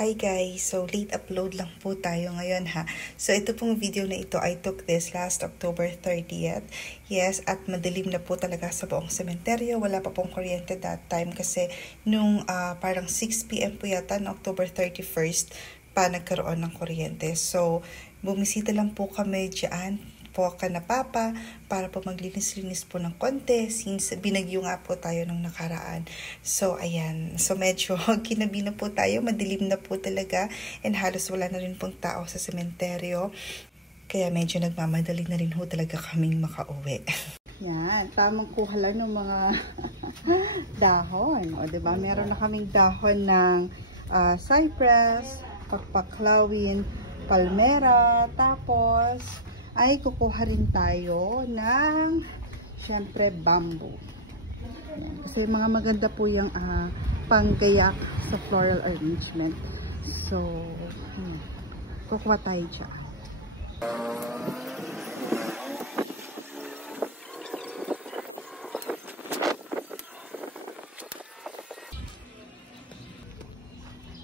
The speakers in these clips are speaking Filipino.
Hi guys! So, late upload lang po tayo ngayon ha. So, ito pong video na ito, I took this last October 30th. Yes, at madilim na po talaga sa buong sementeryo. Wala pa pong kuryente that time kasi nung parang 6 PM po yata no October 31st pa nagkaroon ng kuryente. So, bumisita lang po kami dyan po ka na papa para po maglinis-linis po ng konti since binagyo nga po tayo nung nakaraan. So, ayan. So, medyo kinabi na po tayo. Madilim na po talaga and halos wala na rin pong tao sa sementeryo. Kaya medyo nagmamadali na rin ho talaga kaming makauwi. Yan. Tamang kuha lang ng mga dahon. O, diba? Meron na kaming dahon ng cypress, pakpaklawin, palmera, tapos ay kukuha rin tayo ng syempre bamboo. Kasi mga maganda po yung panggayak sa floral arrangement. So, kukuha tayo dyan.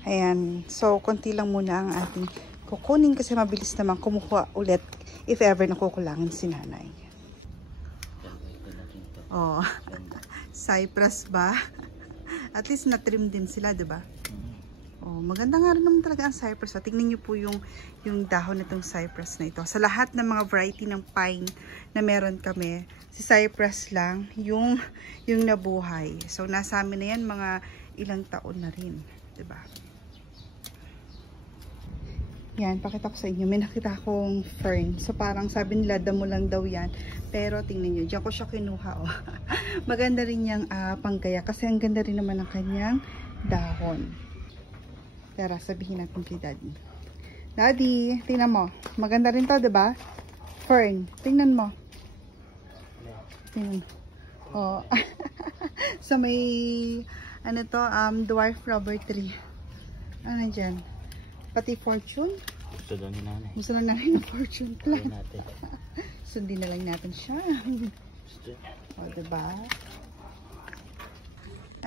Ayan. So, konti lang muna ang ating kukunin kasi mabilis naman kumuha ulit if ever nakukulangan si nanay. Oh, cypress ba? At least na-trim din sila, diba? Oh, maganda nga rin naman talaga ang cypress. So, tingnan niyo po yung dahon nitong cypress na ito. Sa lahat ng mga variety ng pine na meron kami, si cypress lang yung nabuhay. So, nasa amin na yan mga ilang taon na rin, diba? Yan, pakita ko sa inyo. May nakita akong fern. So, parang sabi nila, damo lang daw yan. Pero, tingnan nyo. Diyan ko siya kinuha, oh. Maganda rin yung panggaya. Kasi, ang ganda rin naman ang kanyang dahon. Tara, sabihin natin kay Daddy. Daddy, tingnan mo. Maganda rin to, diba? Fern. Tingnan mo. Tingnan. Oh. So, may, ano to, dwarf rubber tree. Ano dyan? Pati fortune. Gusto daw ni nanay. Gusto lang nanay ng fortune plan. Sundin na lang natin siya. O, diba?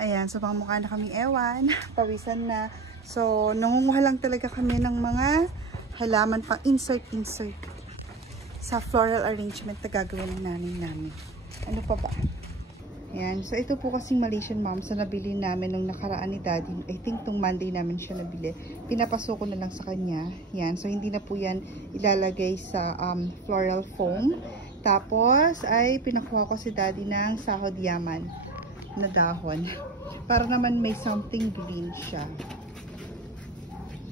Ayan, so pangmukha na kaming ewan. Pawisan na. So, nangunguha lang talaga kami ng mga halaman pang insert sa floral arrangement na gagawin ng nanay namin. Ano pa ba? Ayan. So, ito po kasing Malaysian moms na nabili namin nung nakaraan ni Daddy. I think tong Monday namin siya nabili. Pinapasok ko na lang sa kanya. Yan. So, hindi na po yan ilalagay sa floral foam. Tapos, ay pinakuha ko si Daddy ng sahod yaman na dahon. Para naman may something green siya.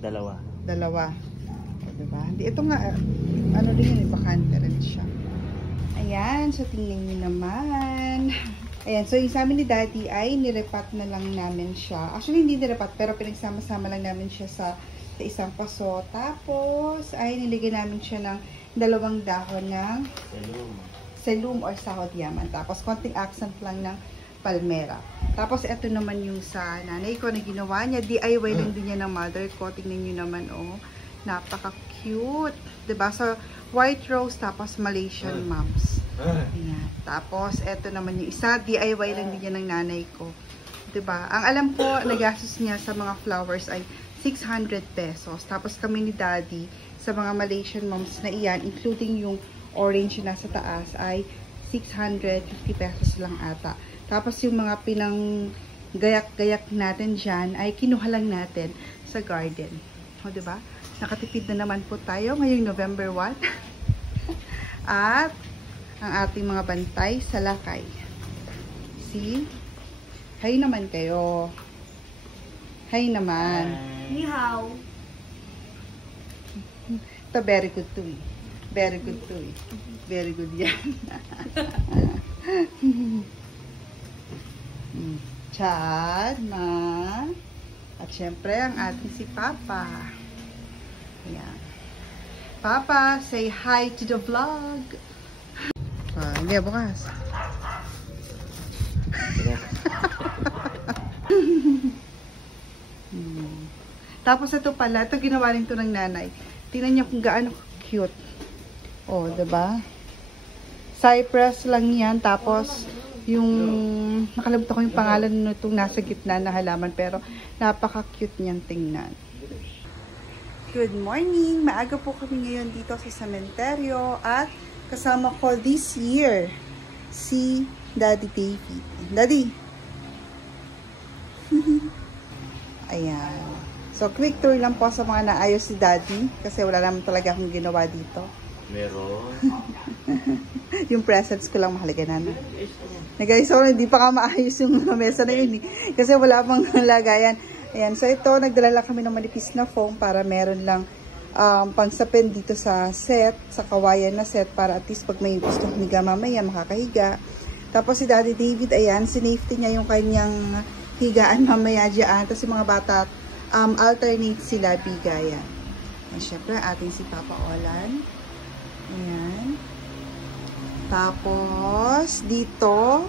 Dalawa. O, diba? Ito nga, ano rin yun, bakante rin siya. Ayan. So, tingnan nyo naman. Ayan, so yung sa amin ni Daddy ay nirepat na lang namin siya. Actually, hindi nirepat, pero pinagsama-sama lang namin siya sa isang paso. Tapos, ay niligyan namin siya ng 2 dahon ng selum or sahod yaman. Tapos, konting accent lang ng palmera. Tapos, ito naman yung sa nanay ko na ginawa niya. DIY lang din niya ng mother ko. Tingnan nyo naman, oh. Napaka-cute. Diba? So, white rose, tapos Malaysian moms. Ayan. Tapos, eto naman yung isa. DIY lang din yan ng nanay ko. Diba? Ang alam ko, nagastos niya sa mga flowers ay 600 pesos. Tapos kami ni Daddy, sa mga Malaysian moms na iyan, including yung orange na nasa taas, ay 650 pesos lang ata. Tapos yung mga pinanggayak-gayak natin dyan, ay kinuha lang natin sa garden. O, diba? Nakatipid na naman po tayo ngayong November 1. At ang ating mga bantay sa lakay. See? Hay naman kayo. Hay naman. Ni hao. Ito very good to eh. Very good to eh. Very good yan. Chad, ma. At syempre ang ating si Papa. Ayan. Papa, say hi to the vlog. Hindi, bukas. Tapos ito pala, ito ginawa rin ito ng nanay. Tingnan niyo kung gaano cute. Oh, diba? Cypress lang yan. Tapos, yung nakalimutan ko yung pangalan nitong nasa gitna na halaman, pero napaka-cute niyang tingnan. Good morning! Maaga po kami ngayon dito sa sementeryo at kasama ko this year si Daddy David. Daddy! Ayan. So, quick tour lang po sa mga naayos si Daddy kasi wala naman talaga akong ginawa dito. Meron. Yung presents ko lang mahalaga na. Guys, so, hindi pa ka maayos yung mesa na yun. Kasi wala pang lagayan. Ayan. So, ito, nagdala lang kami ng manipis na foam para meron lang pangsapin dito sa set, sa kawayan na set, para at least pag may gusto humiga mamaya, makakahiga. Tapos si Daddy David, ayan, sinafety niya yung kanyang higaan mamaya dyan. Tapos yung mga bata, alternate sila bigayan. And syempre, ating si Papa Olan. Ayan. Tapos, dito,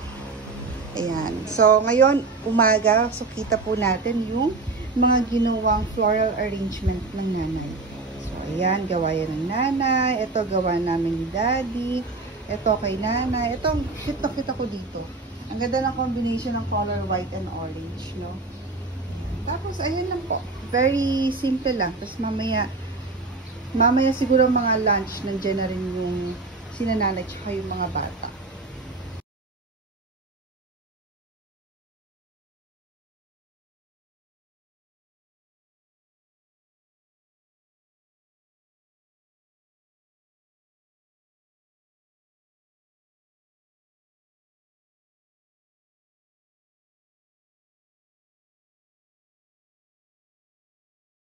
ayan. So, ngayon, umaga, so kita po natin yung mga ginawang floral arrangement ng nanay. So, ayan, gawa yan ng nanay. Ito, gawa namin ni Daddy. Ito, kay nanay. Ito, kita ko dito. Ang ganda ng combination ng color white and orange, no? Tapos, ayan lang po. Very simple lang. Tapos, mamaya siguro mga lunch, nandiyan na rin yung sinananay tsaka yung mga bata.